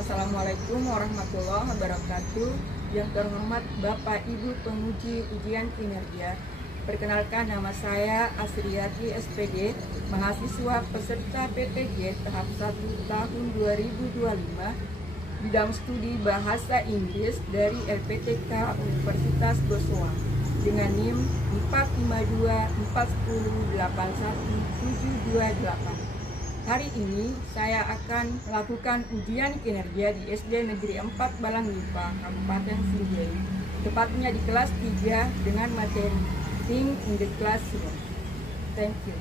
Assalamualaikum warahmatullahi wabarakatuh. Yang terhormat Bapak Ibu penguji ujian kinerja, perkenalkan nama saya Asriyati SPD, mahasiswa peserta PTJ tahap 1 tahun 2025, bidang studi Bahasa Inggris dari LPTK Universitas Gosoa dengan NIM 452410728. Hari ini saya akan melakukan ujian kinerja di SD Negeri 4 Balanglimpa, Kabupaten Sinjai, tepatnya di kelas 3 dengan materi Think in the Classroom. Thank you.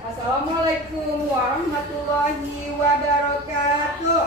Assalamualaikum warahmatullahi wabarakatuh.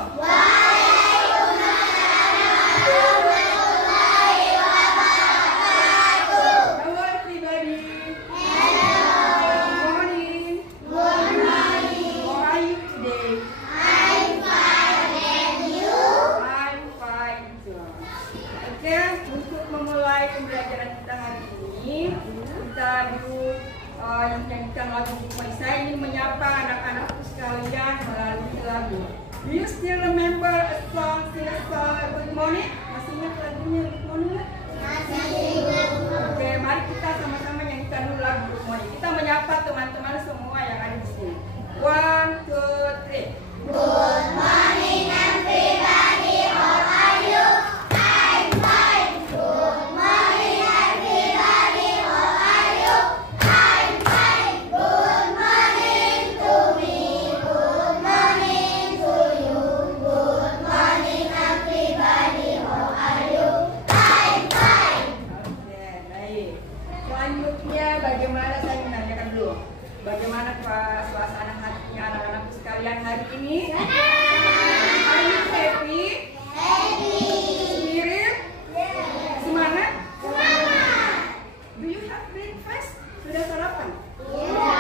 Untuk memulai pembelajaran kita hari ini, kita dulu yang menyanyikan lagu Bukmai. Saya ingin menyapa anak-anakku sekalian melalui lagu. Do you still remember a song, Good Morning? Masih ingat lagunya Good Morning? Masih ingat. Oke, mari kita sama-sama nyanyikan dulu lagu Good Morning. Kita menyapa teman-teman semua yang ada di sini. 1, 2, 3. Good morning everybody, how are you? Bagaimana suasana hatinya anak-anakku sekalian hari ini? Are you happy? Happy. Spirit? Yes. Semangat? Semangat. Do you have breakfast? Sudah sarapan? Iya.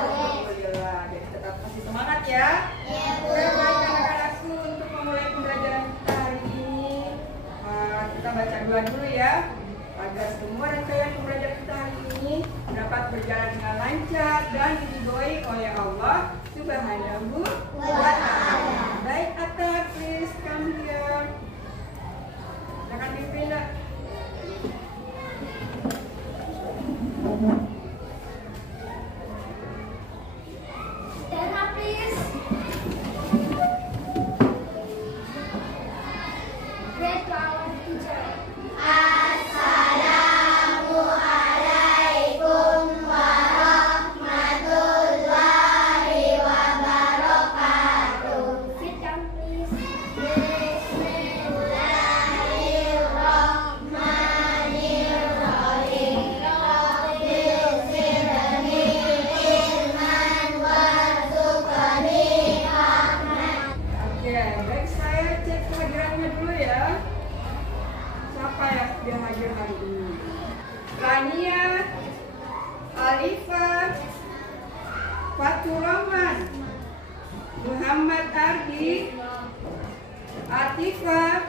Alhamdulillah. Jadi tetap masih semangat ya? Iya. Baik anak-anakku, untuk memulai pembelajaran kita hari ini, kita baca doa dulu ya, agar semua rangkaian pembelajaran kita hari ini dapat berjalan dengan lancar dan diridhoi oleh Allah Subhanahu wa Ta'ala. Baik, Atta, please come here. Jangan dipindah. Stand up, please. Great to our teacher. Rania, Alifah, Fatur Rahman, Muhammad Ardi, Atifah.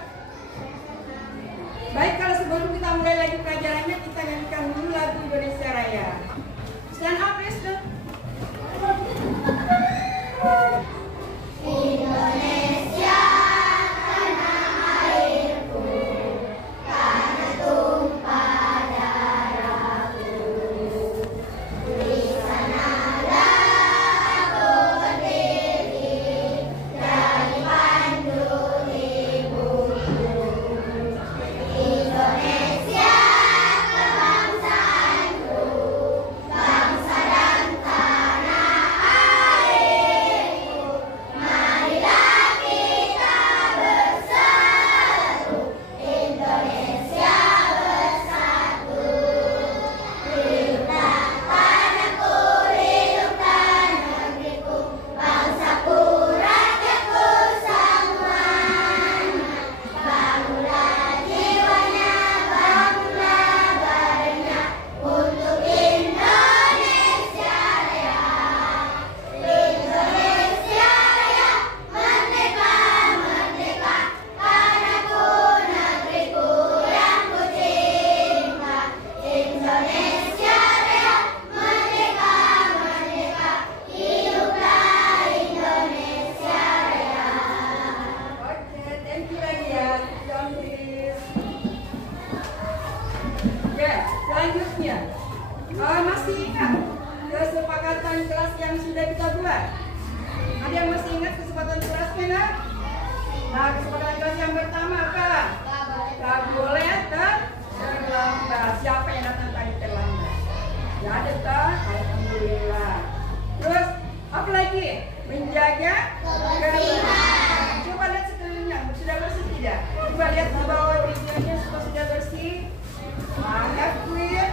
Baik, kalau sebelum kita mulai lagi pelajarannya, kita nyanyikan dulu lagu Indonesia Raya. Stand up, please. Indonesia. Bangsa dan kedua. Ada yang masih ingat kesempatan kelasnya, nak? Nah, kesempatan kelas yang pertama apa? Tak boleh terlambat. Siapa yang datang tadi terlambat? Ya ada tak? Alhamdulillah. Terus apa lagi? Menjaga kebersihan. Coba lihat sekelilingnya, sudah bersih tidak? Coba lihat di bawah videonya sudah bersih. Nah, clear,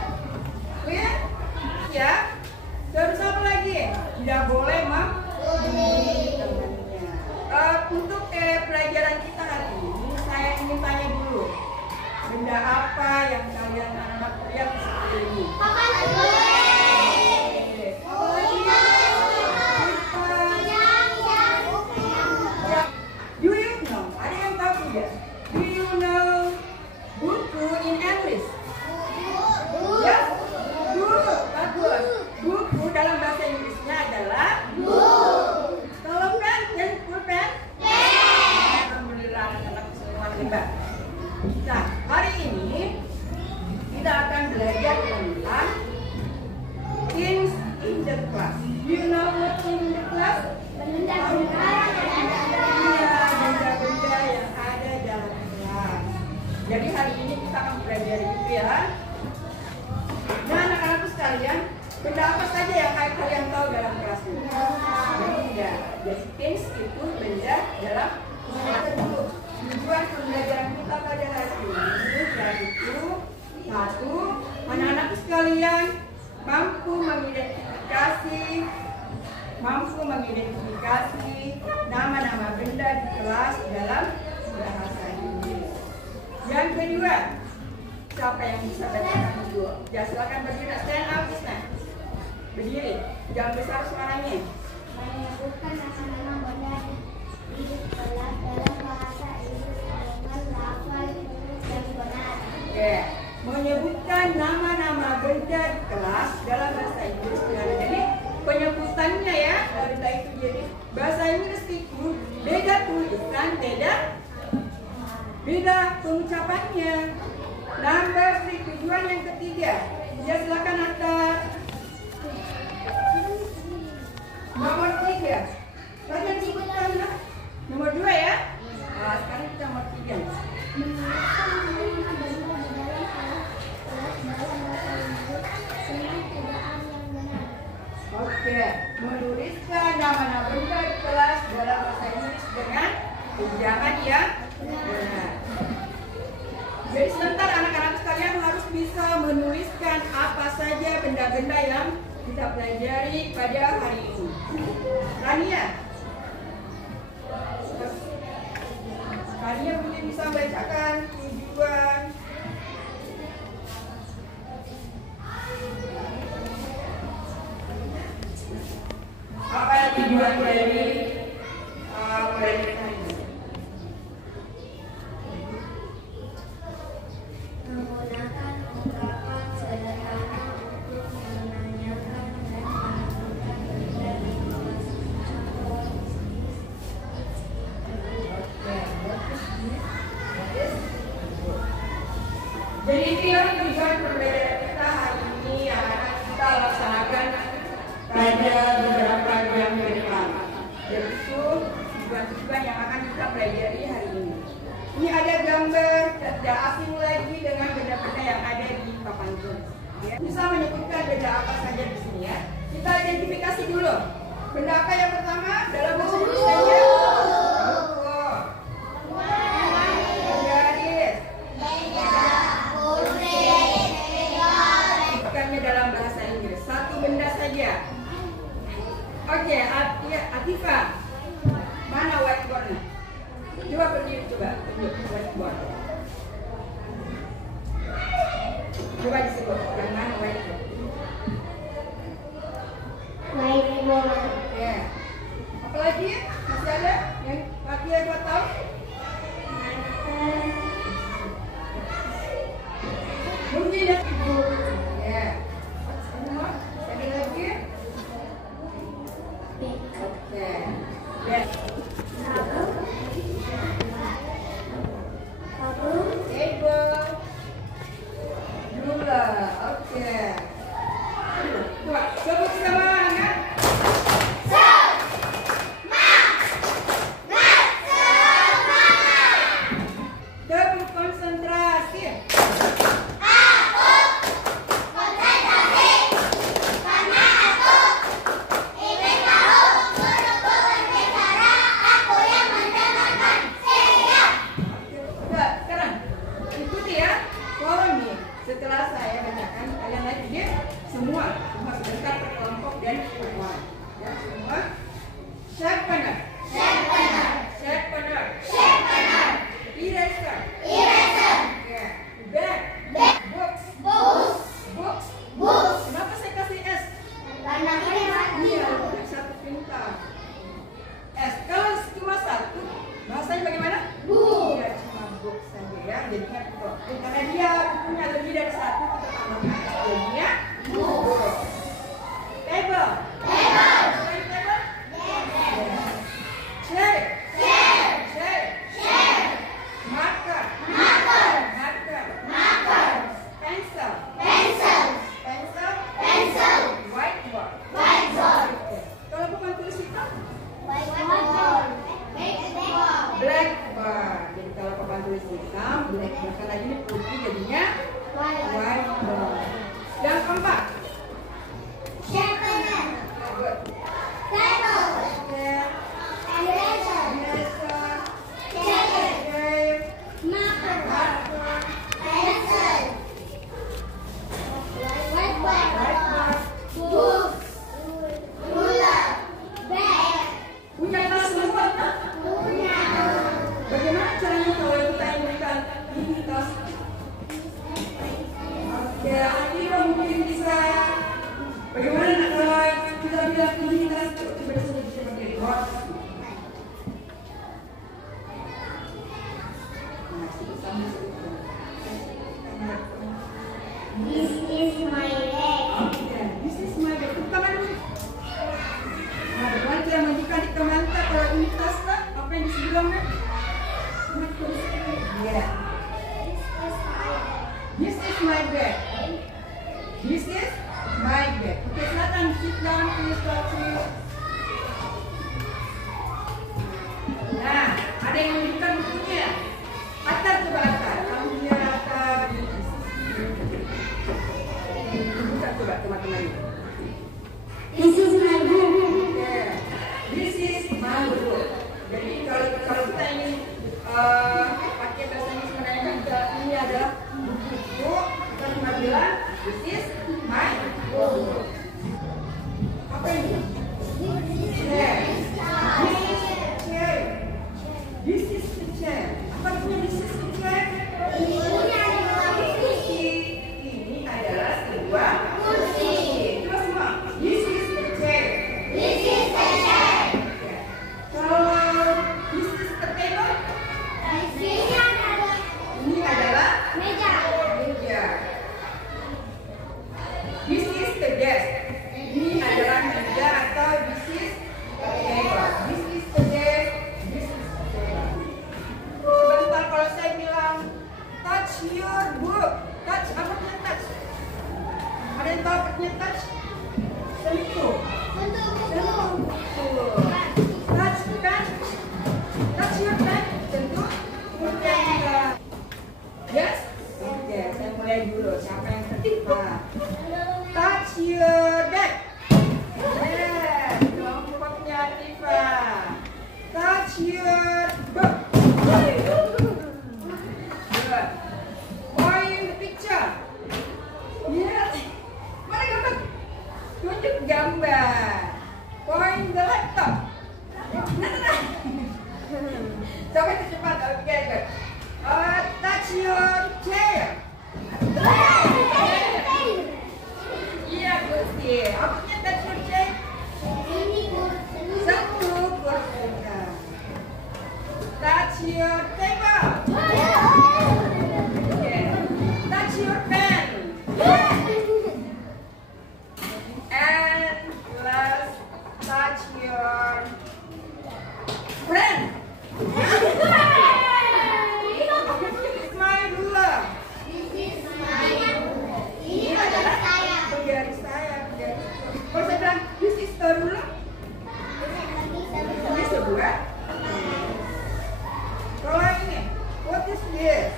clear, ya. Terus apa lagi? Tidak boleh untuk pelajaran kita hari ini, saya ingin tanya dulu, benda apa yang kalian anak-anak lihat di sekeliling ini? Do you know? Ada yang tahu tidak? Do you know buku in English? Yes, buku. Bagus. Buku dalam bahasa Inggrisnya adalah book. Kalau pen, pulpen? Alhamdulillah anak-anak semua hebat. Nah, hari ini kita akan belajar tentang things in the class. Do you know what things in the class? Benda-benda yang ada dalam kelas. Jadi hari ini kita akan belajar itu ya. Nah, anak-anak sekalian, benda apa saja yang kalian tahu dalam kelas ini? Benda. Jadi things itu benda dalam kelas. Tujuan pembelajaran kita pada hari ini yaitu satu, anak-anak sekalian mampu mengidentifikasi nama-nama benda di kelas dalam bahasa Inggris. Yang kedua, siapa yang bisa bacakan dulu? Ya, silakan berdiri. Stand up, nah. Berdiri, jangan besar suaranya. Menyebutkan nama-nama benda di kelas dalam bahasa Inggris dengan lafaz yang benar. Oke, menyebutkan nama-nama benda di kelas dalam bahasa Inggris dengan jadi penyebutannya ya. Benda itu jadi bahasa Inggris itu beda tulisan, beda pengucapannya. Number 3, tujuan yang ketiga. Ya, silakan atas. Nomor 3. Kalian sebutkan lah. Nomor 2 ya. Nah, sekarang kita nomor 3. Oke, menuliskan nama-nama benda di kelas dalam bahasa Inggris dengan ejaan yang benar. Jadi sebentar anak-anak sekalian harus bisa menuliskan apa saja benda-benda yang kita pelajari pada hari ini. Rania mungkin bisa bacakan tujuan. Apa yang tujuan dari pelajaran hari ini? Menggunakan ungkapan sederhana untuk menanyakan dan menentukan benda di kelas. Jadi itu yang tujuan pembelajaran kita hari ini yang akan kita laksanakan pada beberapa jam ke depan. Yaitu tujuan-tujuan yang akan kita pelajari hari ini. Ini ada gambar tidak asing lagi dengan benda-benda yang ada di papan tulis. Ya. Bisa menyebutkan benda apa saja di sini ya. Kita identifikasi dulu. Benda apa yang pertama dalam bahasa Indonesia? Dalam bahasa Inggris satu benda saja. Oke, Atifah, mana whiteboardnya? Coba berdiri, coba tunjuk whiteboard. Coba disebut yang mana whiteboard? Whiteboard. Oke. Apalagi masih ada yang lagi yang buat tahu? Mungkin ada ibu. Ya. Ada lagi? Oke. Ya. Table. Ruler. Oke. Coba sebut sama anak. jadinya book. Karena dia punya lebih dari satu, kita tambahkan jadinya book. Table. Chair. Marker. Pencil. Whiteboard. Kalau papan tulis hitam, blackboard. Jadi kalau papan tulis hitam, blackboard. Karena ini putih jadinya whiteboard. Yang keempat. Punya tas semua? Bagaimana caranya kalau kita inginkan ini tas? Oke, kita mungkin bisa. Bagaimana kalau kita bilang ini tas? Coba sudah bisa berdiri. This is my leg. Oke, this is my bag. Tangan dulu. Nah, bagaimana cara menunjukkan di komentar kalau ini tas lah? Apa yang dibilangnya? Yeah. This is my bag. This is my bag. Oke, silakan sit down, please, please. Nah, ada yang menunjukkan bukunya. Atar, coba Atar. Kamu lihat Atar. Buka coba teman-teman. This is my book. Yeah. This is my book. Jadi kalau kita ingin pakai bahasa Inggris menanyakan ini adalah buku, kita cuma bilang this is my book. Apa ini? Chair. This is the chair. Apa artinya this is the chair? Ini adalah sebuah kursi. Coba semua. This is the chair. Kalau this is the table, ini adalah meja. This is the desk. Ini adalah meja atau this is the table. This is the desk. This is the table. Sebentar kalau saya bilang touch your book. Touch, apa artinya touch? Ada yang tahu apa artinya touch? Sentuh. Touch pen. Touch your pen. Sentuh. Bukan. Yes? Oke, saya mulai dulu. Siapa yang pertama? Touch your deck. Yeah, kelompoknya Tifa. Touch your book. Good. Point the picture. Yeah. Mana gambar? Tunjuk gambar. Point the laptop. Nah. Coba cepat. Oke, good. Touch your chair. Iya, kursi. Apanya touch your chair? Satu kursinya. Touch your table. Okay. Touch your pen. And last, touch your friend. It's my ruler. Ini adalah penggaris saya. Kalau saya bilang this is the ruler, ini sebuah. Kalau ini, what is this?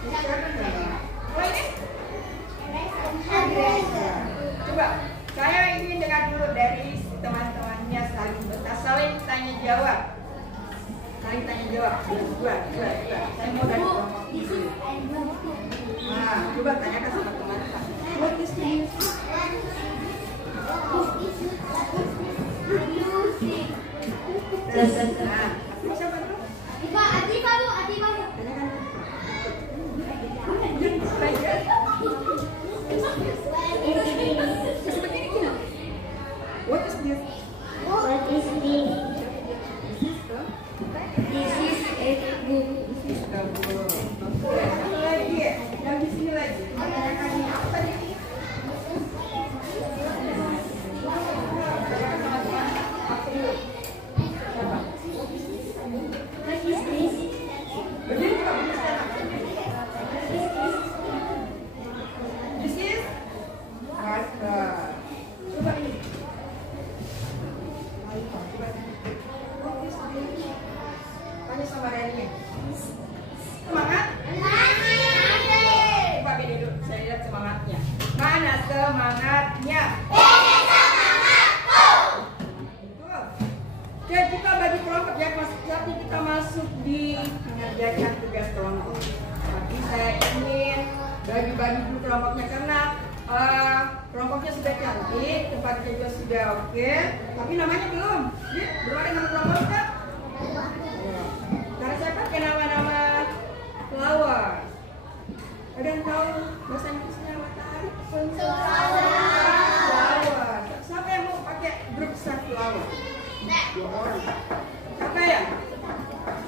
Kalau ini, coba saya ingin dengar dulu dari teman-temannya saling tanya jawab. Dua. Saya mau dari kelompok ini. Nah, coba tanyakan sama teman-teman. What is this? Nah, siapa dulu? Atifa bu. What is this? What is this? This is a book. This is the book. sama Reni? Semangat? Coba beda dulu, saya lihat semangatnya. Mana semangatnya? Oke, kita bagi kelompok ya, tapi kita masuk di mengerjakan tugas kelompok. Tapi saya ingin bagi-bagi dulu kelompoknya karena kelompoknya sudah cantik, tempatnya juga sudah oke, tapi namanya belum. Belum ada nama kelompoknya. Karena saya pakai nama-nama flower. Ada yang tahu bahasa Inggrisnya matahari? Sunflower. Siapa yang mau pakai grup sunflower? 2 orang. Kakak ya?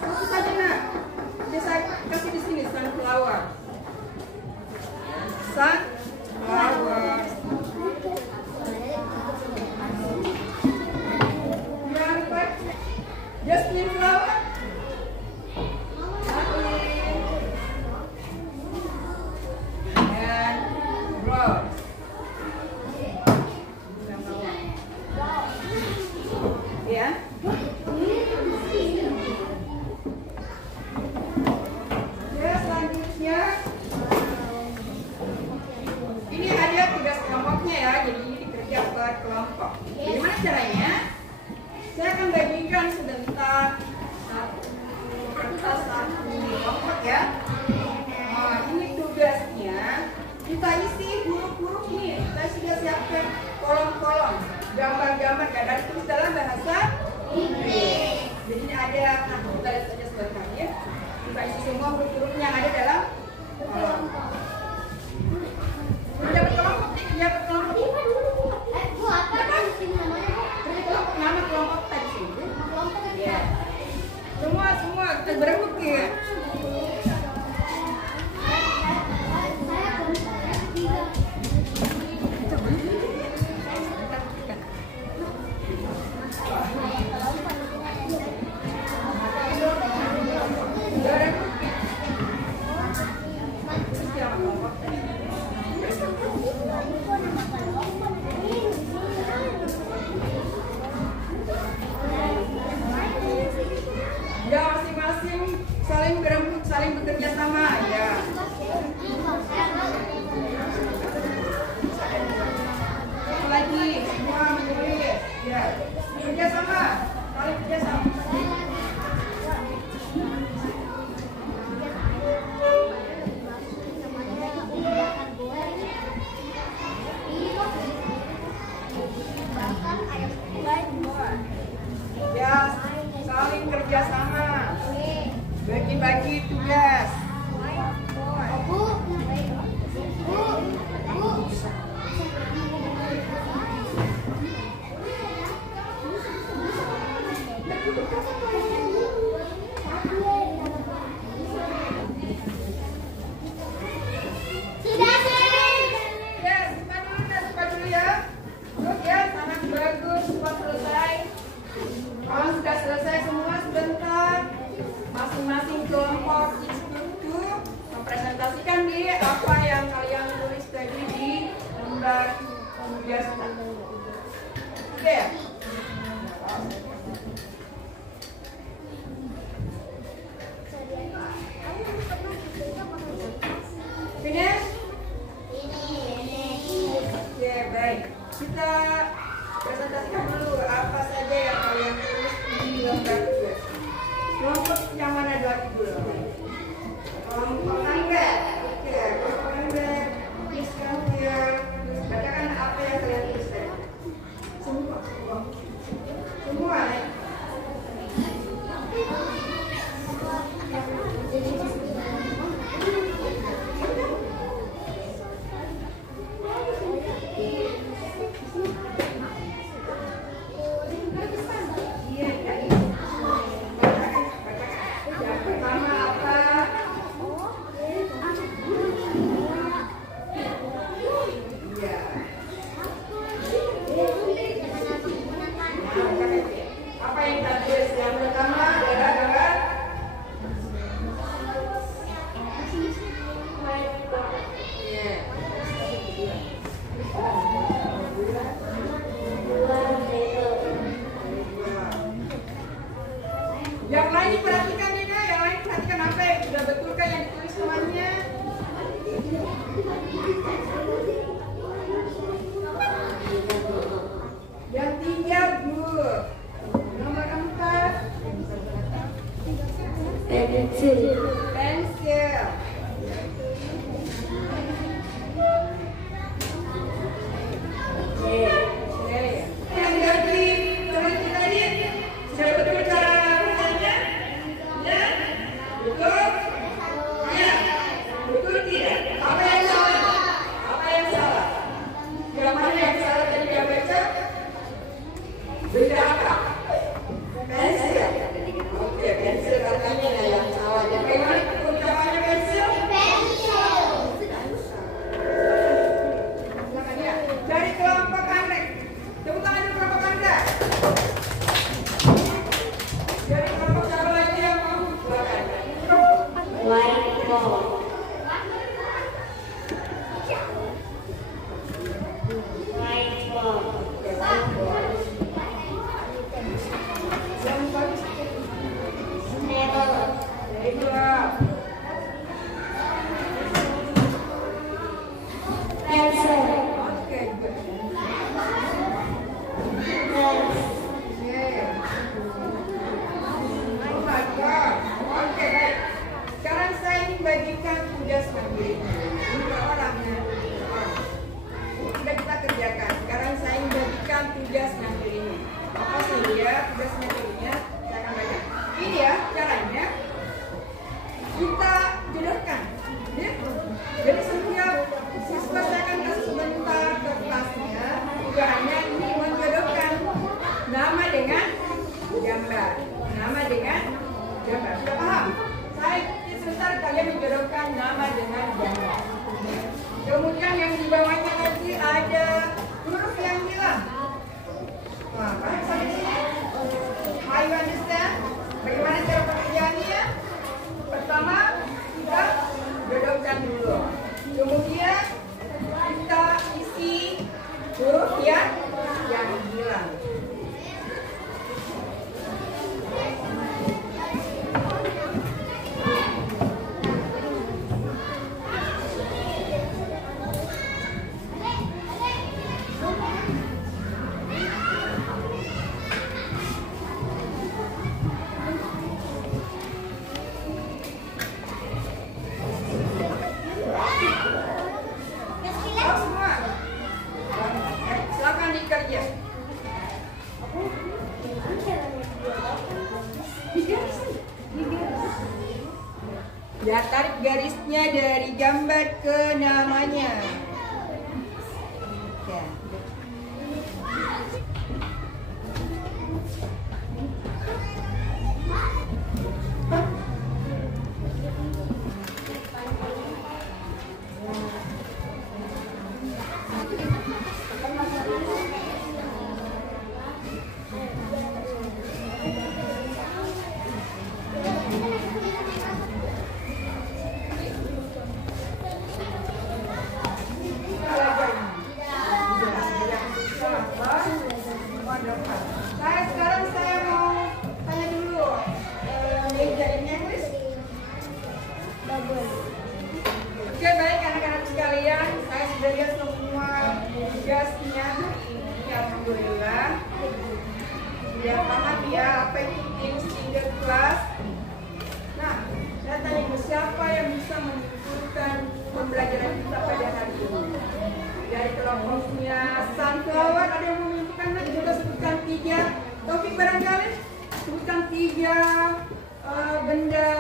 Satu saja nak. Saya kasih di sini sunflower. Sunflower. Jangan lupa Jasmine flower. And rose. Ya. Ya, selanjutnya ini hadiah tugas kelompoknya ya, jadi ini dikerja per kelompok. Bagaimana caranya? Saya akan bagikan sebentar satu kertas satu kelompok ya. Nah, ini tugasnya kita isi huruf-huruf ini. Kita sudah siapkan kolom-kolom, gambar-gambar dan tulis dalam bahasa Inggris. Jadi ini ada, nah kita lihat saja sebentar ya. Kita isi semua huruf-huruf yang ada dalam kolom. Kerja berkelompok nih, kerja berkelompok. Nama kelompok tadi. Ya. Semua kita berebut ya. Ya, masing-masing saling berebut, saling bekerja sama ya. Lagi semua menulis ya. Kerja sama, saling kerja sama. Ya, saling kerja sama. Bagi-bagi tugas. Simpan dulu ya. Terus ya, sangat bagus, semua selesai. Kalau sudah selesai semua sebentar, masing-masing kelompok itu mempresentasikan diri apa yang kalian tulis tadi di lembar tugas. Oke. Finish? Oke, baik. Kita presentasikan dulu apa saja yang kalian tulis di lembar tugas. Kelompok yang mana dulu? Kelompok Angga. Oke, kelompok Angga. Tuliskan ya. Bacakan apa yang kalian tulis tadi. Semua. pensil. Pensil. Yang tadi sudah betul cara bacanya? Ya, betul. Ya, betul tidak? Apa yang salah? Apa yang salah? Yang mana yang salah tadi dia baca? Benda apa? Pensil. Oke, pensil katanya yang salah. Bagaimana ucapannya pensil? Dari kelompok Anda. Tepuk tangan untuk kelompok Anda. Dari kelompok siapa lagi yang mau? Silakan. Whiteboard. Yang bagus. Table. Baiklah. Pencil. Oke, good. Pens. Oh my God. Oke, baik. Sekarang saya ingin bagikan tugas mandiri. Ini berapa orangnya? Sudah kita kerjakan. Sekarang saya ingin bagikan tugas mandirinya. Apa saja tugas mandirinya? Saya akan bagikan. Ini ya caranya. Kita jodohkan. Ya? Jadi setiap siswa saya akan kasih sebentar ke kelasnya. Tujuannya ini menjodohkan nama dengan gambar. Nama dengan gambar. Sudah paham? Saya sebentar kalian menjodohkan nama dengan gambar. Kemudian yang di bawahnya nanti ada huruf yang hilang. Nah, paham sampai sini? How you understand? Bagaimana cara pekerjaannya? Pertama, kita jodohkan dulu. Kemudian kita isi huruf yang hilang. Tahu semua? Silakan dikerja. Ya, tarik garisnya dari gambar ke namanya. Ya. Saya mau tanya dulu, meja ini English? Oke, baik anak-anak sekalian, saya sudah lihat semua tugasnya hari ini, alhamdulillah. Sudah paham ya apa itu things in the class. Nah, saya tanya dulu, siapa yang bisa menyimpulkan pembelajaran kita pada hari ini? Dari kelompoknya Sunflower, ada yang mau menyimpulkan? Nanti kita sebutkan 3. Taufik barangkali sebutkan 3 benda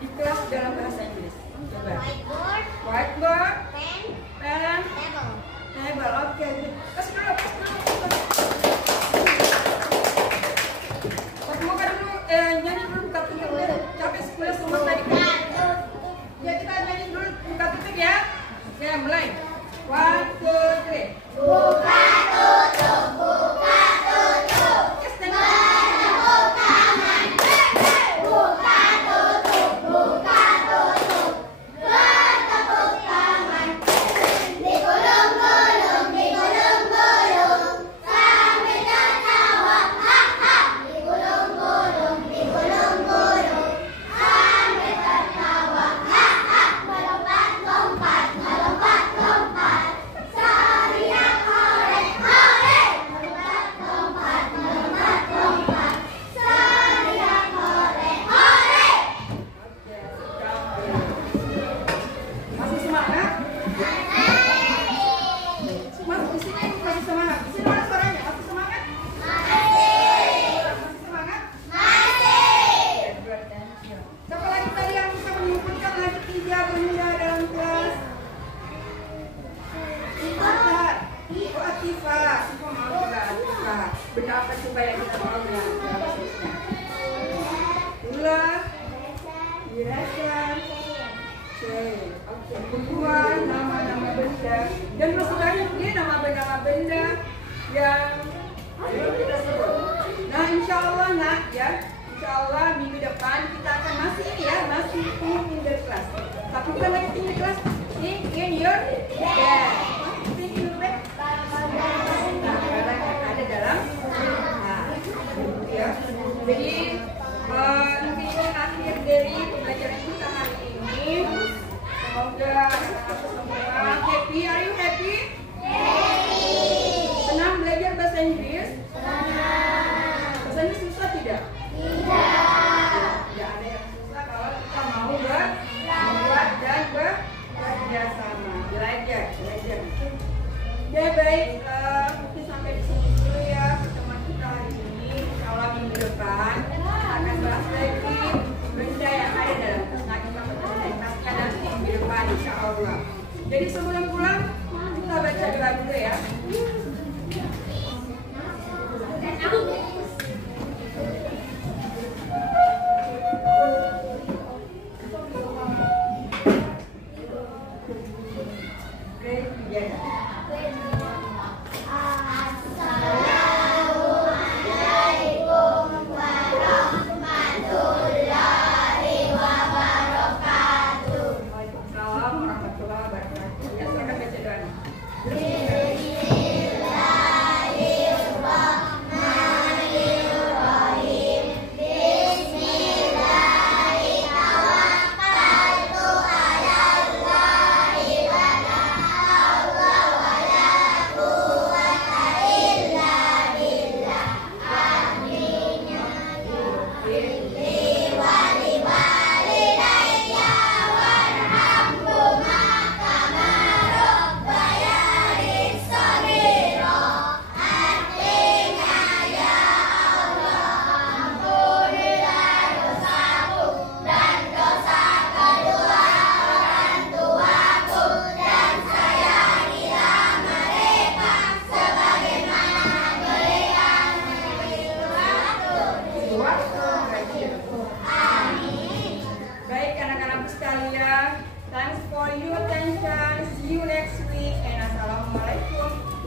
di kelas dalam bahasa Inggris. Coba. Whiteboard, pen, table. Oke. Kasih dulu. Buka dulu, nyanyi dulu buka tutup. Capek sekolah semua tadi. Ya, kita nyanyi dulu buka tutup ya. Ya, mulai. 1, 2, 3. Buka tutup, buka tutup. Yes, tengok. Buka tutup, buka tutup. supaya kita tahu ya prosesnya. Ulas, biasa, bukuan, nama-nama benda, dan maksudnya ini nama benda yang kita sebut. Nah, insya Allah nak ya, insya Allah minggu depan kita akan masih ini ya, masih in the class. Tapi bukan lagi in the class, in your bed. Think in your bed. Nah, karena ada dalam. Nah, ya. Jadi mungkin ini akhir dari pembelajaran kita hari ini. Semoga anak-anak semua happy. Are you happy? Happy. Senang belajar bahasa Inggris? Senang. Bahasanya susah tidak? Tidak. Tidak ada yang susah kalau kita mau membuat dan bekerja sama. Belajar. Ya baik, mungkin sampai di sini dulu ya pertemuan kita hari ini. Kalau minggu depan akan bahas lagi benda yang ada dalam tas. Nah, kita menjelaskan nanti minggu depan insya Allah. Jadi sebelum pulang kita baca doa dulu ya.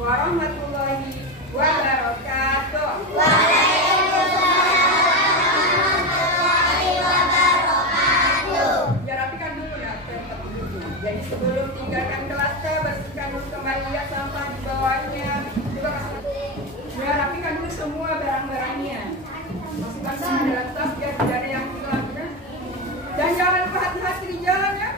Warahmatullahi wabarakatuh. Waalaikumsalam warahmatullahi wabarakatuh. Ya rapikan dulu ya tempat duduknya. Jadi sebelum tinggalkan kelasnya bersihkan dulu kembali ya sampah di bawahnya. Juga ya rapikan dulu semua barang-barangnya. Masukkan semua dalam tas biar tidak ada yang hilang. Dan jangan lupa hati-hati di jalan ya.